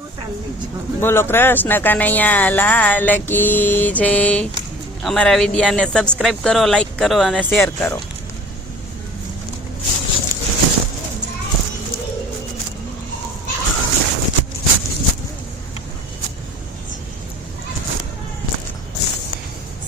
બોલો કૃષ્ણ કનૈયા લાલ કી જય। અમારા વિડીયાને સબસ્ક્રાઈબ કરો, લાઈક કરો અને શેર કરો।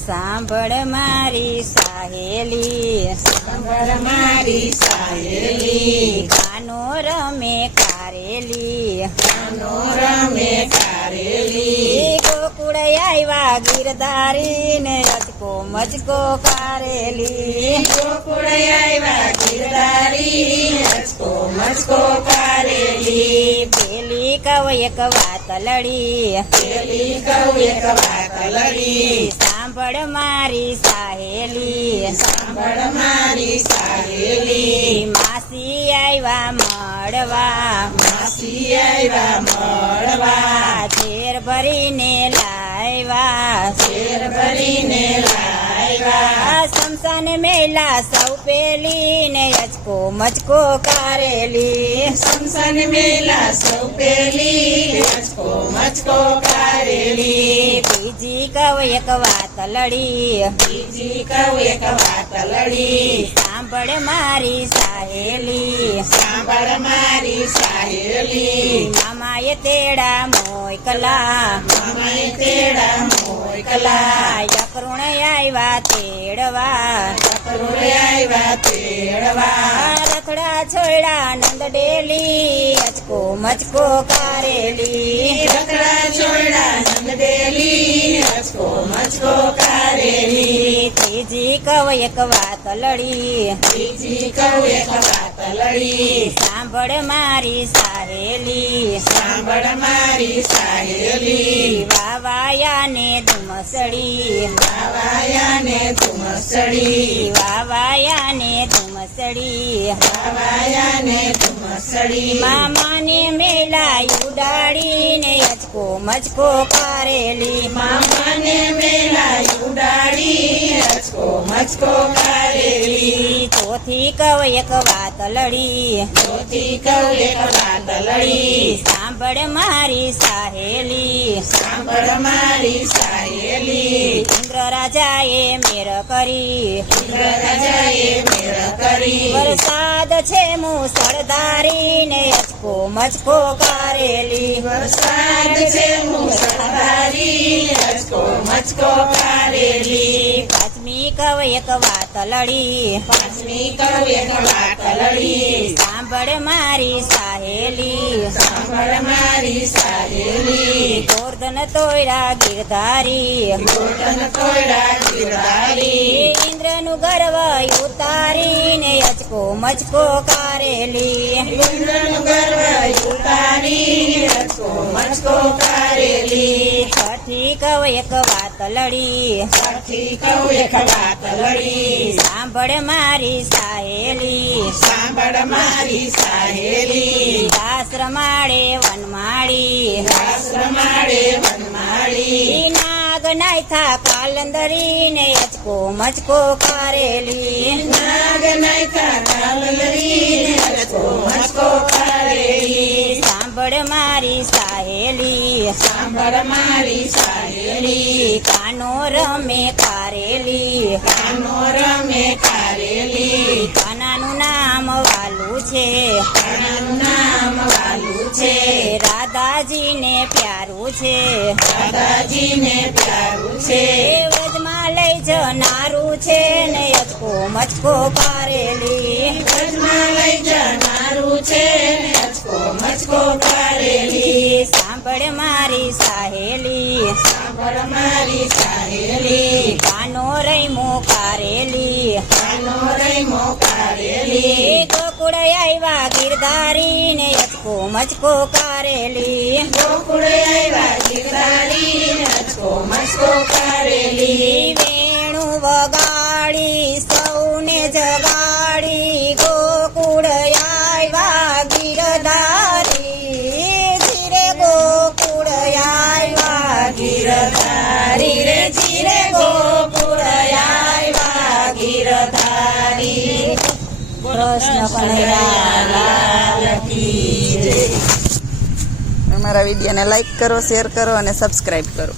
સાંભળ મારી સાહેલી, સાંભળ મારી સાહેલી, કાનો રમે કારેલી, કાનો રમે કારેલી, ગોકુળ આવ્યા ગીરધારી ને અચકો મચકો કારેલી, ગોકુળ આવ્યા ગીરધારી, અચકો મચકો કારેલી, પેલી કવ એક વાત લડી, પેલી કહું એક વાત લડી, સાંભળ મારી સાહેલી, સાંભળ મારી સાહેલી, માસી આવ્યા મળવા, માસી આવ્યા મળવા, ઝેર ભરીને લાવ્યા, શેર ભરીને લાવ્યા, શમશાન મેલા સૌ પેલી ને અચકો મચકો કારેલી, શમશાન મેલા સૌ પેલી, અચકો મચકો કારેલી, બીજી કવ એક વાત લડી, બીજી કહું એક વાત લડી, સાંભળ મારી સાહેલી, સાંભળ મારી સાહેલી, મામાએ તેડા મોકલા, મામાએ તેડા મોકલા, યકરુણ આવ્યા તેડવા, કરુણ આવ્યા તેડવા, રખડા છોડા નંદ ડેલી, અચકો મચકો કારેલી, રખડા છોડા નંદેલી, અચકો મચકો કારેલી, ત્રીજી કવ એક વાત લડી, બીજી કહું એક વાત લડી, સાંભળ મારી સાહેલી, સાંભળ મારી સાહેલી, વાવાયા ને ધુમસડી, વાવાયા ને ધુમસડી, વાવાયા ને ધુમસડી, વાવાયા ને ધુમસડી, મામાને મેલા ઉડાડીને અચકો મચકો કારેલી, મામાને મેલા ઉડાડી, અચકો મચકો કારેલી, ચોથી કવ એક વાત લડી, ચોથી કહું એક વાત લડી, સાંભળ મારી સાહેલી, સાંભળ મારી સાહેલી, ઇન્દ્ર રાજાએ મેર કરી, ઇન્દ્ર રાજાએ મેર કરી, વરસાદ છે મુસળધારી ને અચકો મચકો કારેલી, વરસાદ છે મુસળધારી, અચકો મચકો કારેલી, પાંચમી કવ એક વાત લડી, પાંચમી કહું એક વાત લડી, સાંભળ મારી સાહેલી, સાંભળ મારી સાહેલી, ગોર્ધન તોયરા ગીરધારી, ગોટન તોડા ગીરધારી, ઇન્દ્રનું ગર્વ ઉતારીને અચકો મચકો કારેલી, ઇન્દ્રનું ગર્વ ઉતારી, અચકો મચકો કારેલી, છઠ્ઠી કવ એક વાત લડી, સાથી કહું એક વાત લડી, સાંભળ મારી સાહેલી, સાંભળ મારી સાહેલી, દાસ રમાડે વનમાળી, દાસ રમાડે વનમાળી, નાગ નાયથા કાલંદરી ને અચકો મચકો કારેલી, નાગ નાયકા કાલરી, અચકો મચકો કારેલી, સાંભળ મારી સાહેલી, સાંભળ મારી સાહેલી, કાનો રમે કારેલી, કાનો રમે કારેલી, કાનાનું નામ વાલું છે, કાનાનું નામ વાલું છે, રાધાજીને પ્યારું છે, દાદાજીને પ્યારું છે, એ વ્રજમાં લઈ જનારું છે ને અચકો મચકો કારેલી, વ્રજમાં લઈ જનારું છે, અચકો મચકો કારેલી, સાંભળ મારી સાહેલી, સાંભળ મારી સાહેલી, કાનો રૈમો કારેલી, કાનો રૈમો કારેલી, ગોકુળ આવ્યા ગીરધારી ને અચકો મચકો કારેલી, ગોકુળ આવ્યા ગીરધારી, અચકો મચકો કારેલી, વેણુ વગાડી સૌને જગાડી, ગોકુળ આવ્યા ગીરધારી, ધીરે ગોકુળ આવ્યા ગીરધારી રે જીરે ગોકુળ આવ્યા ગીરધારી, કૃષ્ણ કનૈયા લાલ કી જય। અમારા વિડીયોને લાઈક કરો, શેર કરો અને સબસ્ક્રાઈબ કરો.